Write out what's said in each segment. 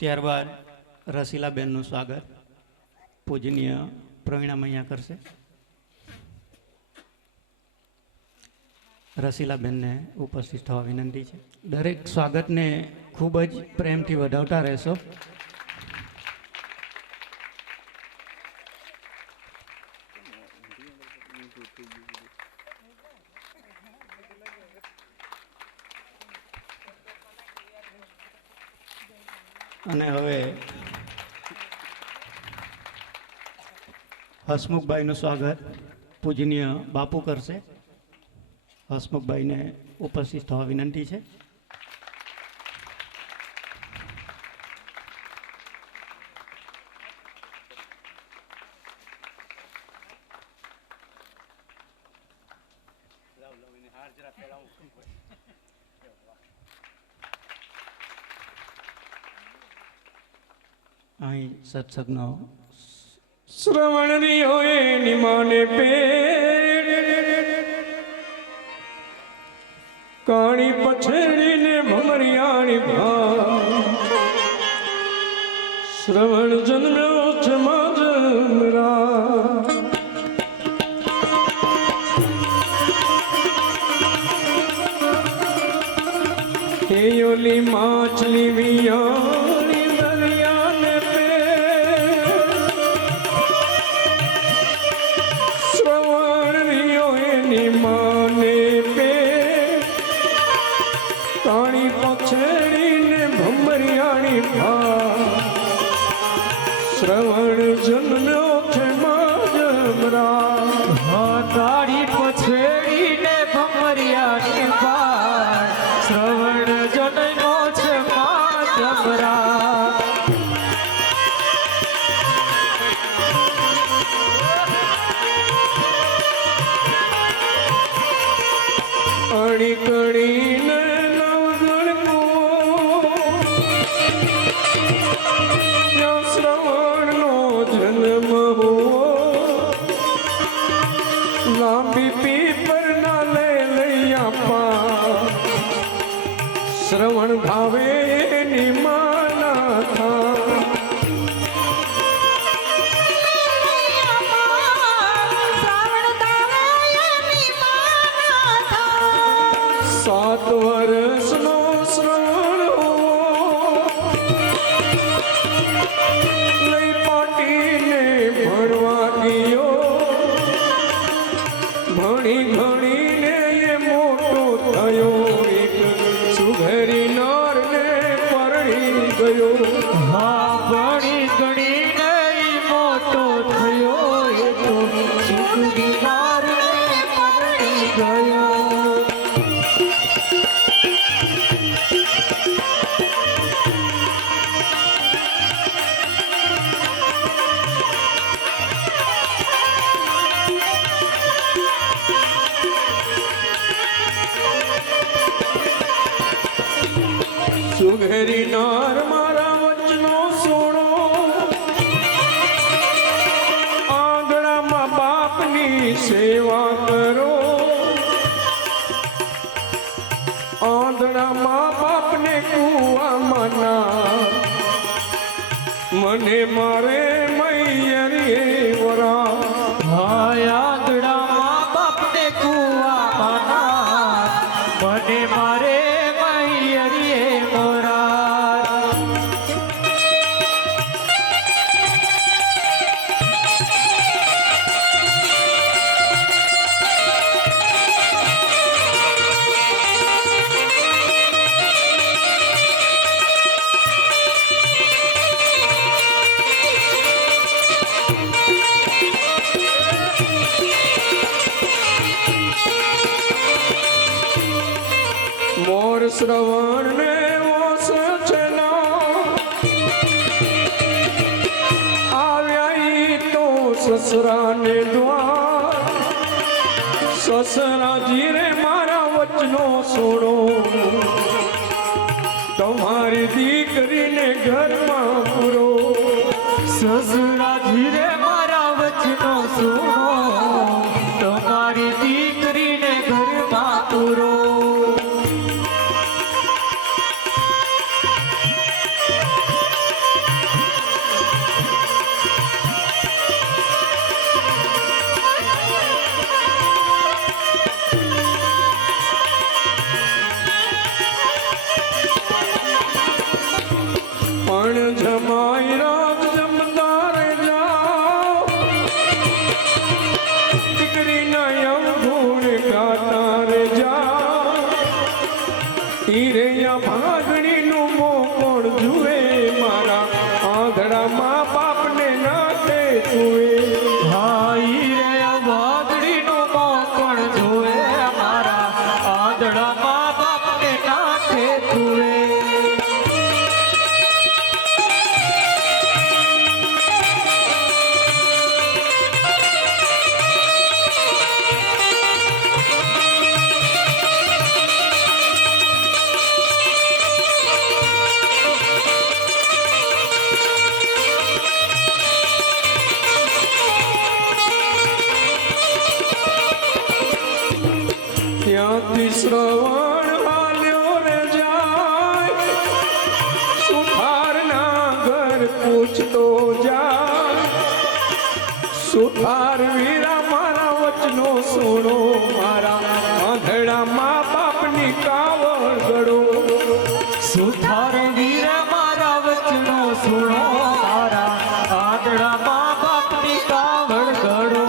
ત્યારબાદ રસીલાબેનનું સ્વાગત પૂજનીય પ્રવીણા મૈયા કરશે. રસીલાબેનને ઉપસ્થિત થવા વિનંતી છે. દરેક સ્વાગતને ખૂબ જ પ્રેમથી વધાવતા રહેશો. અને હવે હસમુખભાઈનું સ્વાગત પૂજનીય બાપુ કરશે. હસમુખભાઈને ઉપસ્થિત થવા વિનંતી છે. અહીં સત્સંગનો શ્રવણની હોય નિમાને પે કાણી પછેડીને ભમરિયાણી ભા શ્રવણ જન્મ્યો છે માજમરા હે ઓલી માછલી વિયાણી દરિયાને પે શ્રવણની હોય નિમાને પે કાણી પછેડીને ભમરિયાણી ભા શ્રવણ જન્મ્યો છે માજમરા હા કાળી પછેડીને ભમરિયાની ભા શ્રવણ જન્મ્યો છે માજમરા અણી કણીને નવગણકો ત્યાં શ્રવણનો જન્મ હો લાંબી પીપરના લઈ આપા શ્રવણ ભાવે એની માના થા સાત વર્ષનો શ્રવણ હો લઈ પાટીને ભણવા ગયો ભણી ઘણીને એ મોટો થયો એક સુઘરી નારને પરણી ગયો હા ભણી ગણીને ઈ મોટો થયો એ તો સુખડી મારને પરણી ગયો સુઘરી નાર મારા વચનો સોણો આંગણામાં બાપની સેવા કરો આંધણામાં બાપને કુવામાં ના મને મારે મૈયરીએ વરા હા આંગણામાં બાપને કુવામાં ના મને મારે મૈયરીએ મોરા મોર શ્રવણ ને ઓસ છે ના આવ્યા ઈ તો સસરાને દ્વાર સસરાજી રે મારા વચનો સોડો તમારી દીકરીને ઘરમાં પૂરો સસરા ધીરે મારા વચનો સુનો તમારી દીકરીને ઘરમાં પૂરો દીકરીના એમ ગુણ ગાતા રે જા ઈરેયા ભાગણીનું મોં કોણ જુએ મારા આંધળા મા બાપને નાથે જુએ ભાઈ રે વાદળીનું મોં કોણ જોવે મારા આંધળા મા બાપને નાથે જુએ ત્યાંથી શ્રવણ હાલ્યો રે જાય સુથારના ઘર પૂછતો જાય સુથાર વીરા મારા વચનો સુણો મારા આંધળા મા બાપની કાવળ ગળો સુથાર વીર મારા વચનો સુણો મારા આંધળા મા બાપની કાવડ ગળો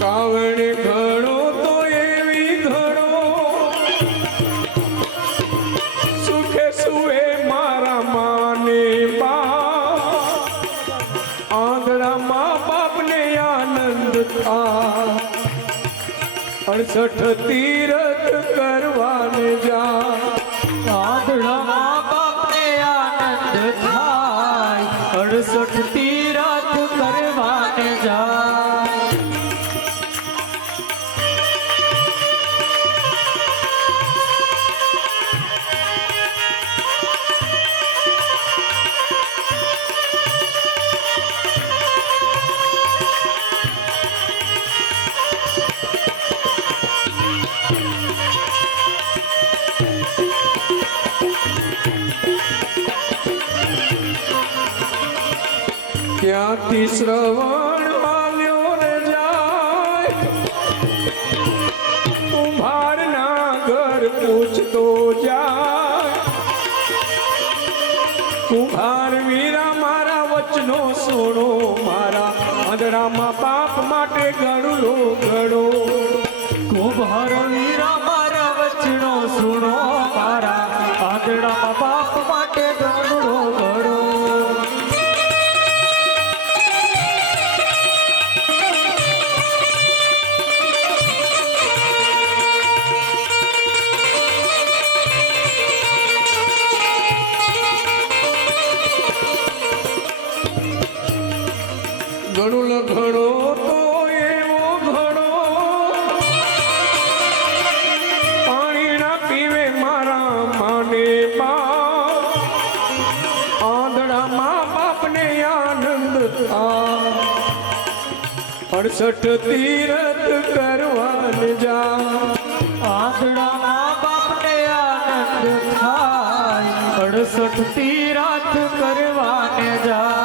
કાવડ ઘડો તો એવી ઘડો સુખે સુએ મારા માને બાપ આંધળા મા બાપને આનંદ થા 68 તીરથ કરવાને જા આંધળા મા બાપને આનંદ થાય 68 તીરથ કરવાને જાય ત્યાંથી શ્રવણ હાલ્યો ને જાય કુંભારના ઘર પૂછતો જાય કુંભાર વીરા મારા વચનો સુણો મારા આંધળામાં બાપ માટે ગણુલો ગણો કુંભાર વીરા મારા વચનો સુણો મારા આંધળા બાપ માટે ગણો ગણો ગણુલ ઘણો તો એવો ઘણો પાણી ના પીવે મારા માને બાપ આંધળા મા બાપને આનંદ થા 68 તીરથ કરવાને જા આંધળા મા બાપને આનંદ થાય 68 તીરથ કરવાને જાય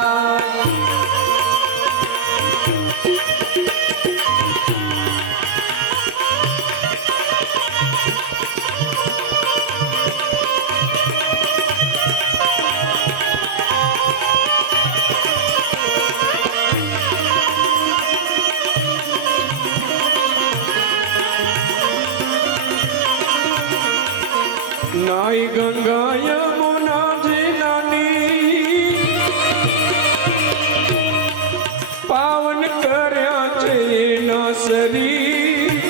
નાઈ ગંગા યમુનાજી નાની પાવન કર્યા છે એના શરીર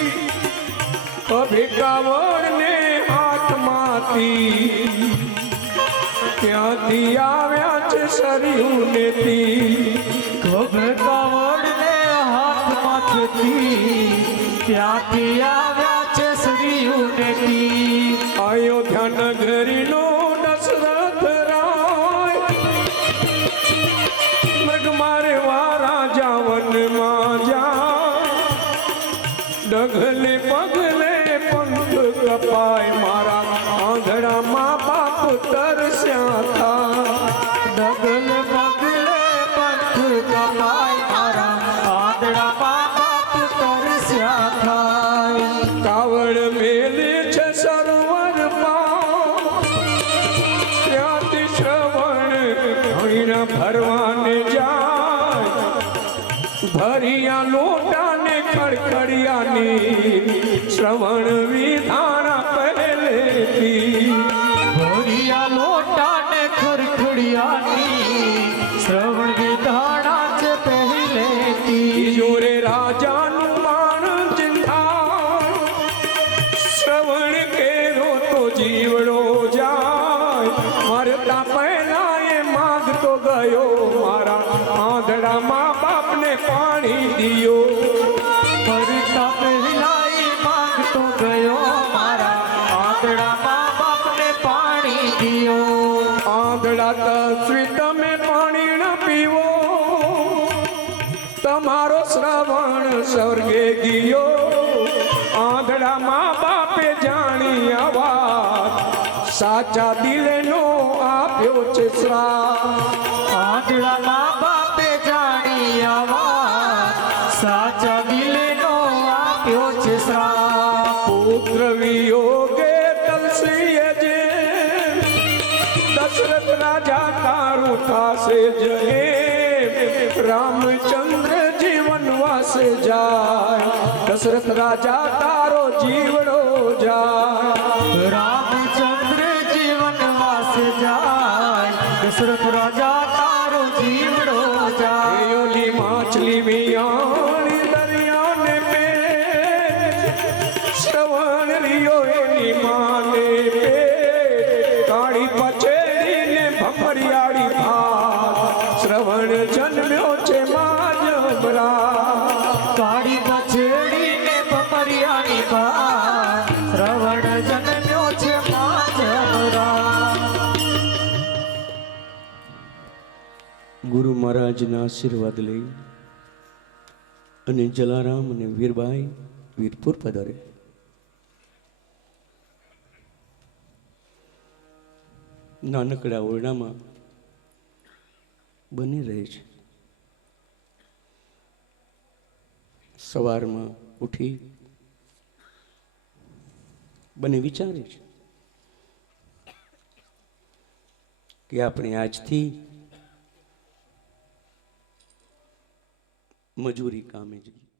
અભિકાવડ ને હાથમાંથી ત્યાંથી આવ્યા છે શરીર ને કાવડ ને હાથમાંથી ત્યાંથી આવ્યા છે શ્રીયુને અયોધ્યા નગરીનો દશરથ રાય મૃગ મારે રાજા વનમાં જા ડગલે પગલે પંખ કપાય મારા આંધળા મા બાપ તરસ્યા થા ડગલે પગલે પંખ કપાય મારા આંધળા લોટા ને ખડખડિયાની શ્રવણ વિધાણા પહેલેથી ભરિયા લોટા ને ખરખડિયાની શ્રવણ વિધાણા છે પહેલેથી જોરે રાજાનું માણ ચિંતા શ્રવણ કેરો તો જીવડો જાય મરતા પહેલા એ માગતો ગયો મારા આંધળા મા બાપને પાણી દિયો ફરતા પહેલા એ માંગતો ગયો મારા આંધળા મા બાપને પાણી દિયો આંધળા તસ્વી તમે પાણી ન પીવો તમારો શ્રવણ સ્વર્ગે ગયો આંધળા મા બાપે જાણી આવાજ સાચા દિલનો આપ્યો છે શ્રાપ આંધળા મા બાપે જાણી આવા સાચા દિલનો આપ્યો છે શ્રાપ પુત્ર વિયોગે તલસીએ જે દશરથ રાજા તારું થાશે જગે રામચંદ્ર જીવન વાસે જાય દશરથ રાજા તારો જીવડો જાય રામચંદ્ર જીવન વાસ જાય દશરથ રાજા તારો જીવડો જાય ઓલી માછલી વિયાણી દરિયાને પે શ્રવણ રિયો એની માને પે કાળી પછેડીને ભમરિયાળી ભાત શ્રવણ જન્મ્યો છે માજબરા કાળી પછેડીને પમરિયાની બા શ્રવણ જન્મ્યો છે માજબરા ગુરુ મહારાજના આશીર્વાદ લઈ અને જલારામ અને વીરબાઈ વીરપુર પધારે. નાનકડા ઓરડામાં બની રહે છે. સવારમાં ઉઠી બને વિચારે છે કે આપણે આજથી મજૂરી કામે જઈએ.